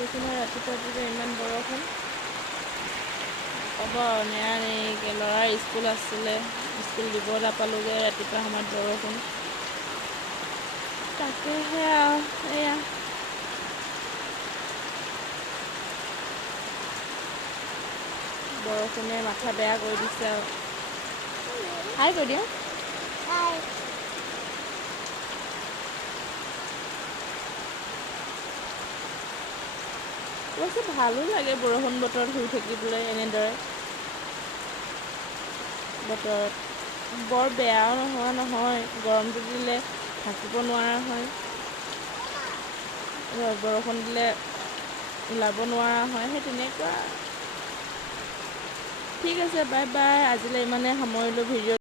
কৈছোঁ নহয় ৰাতিপুৱা ইমান বৰষুণ ক'ব নেৰানেৰিকৈ ল'ৰাৰ স্কুল আছিলে, স্কুল দিব নাপালোঁগৈ ৰাতিপুৱা সময়ত বৰষুণ। তাকেহে আৰু এয়া বৰষুণে মাথা বেয়া কৰি দিছে আৰু। হাই কৈ দিয়া। অৱশ্যে ভালো লাগে বৰষুণ বতৰত শুই থাকিবলৈ এনেদৰে। বতৰত বৰ বেয়াও নহয়, গৰমটো দিলে থাকিব নোৱাৰা হয়। বৰষুণ দিলে ওলাব নোৱাৰা হয়, সেই তেনেকুৱা। ঠিক আছে বাই বাই, আজিলৈ ইমানে সামৰিলোঁ ভিডিঅ'।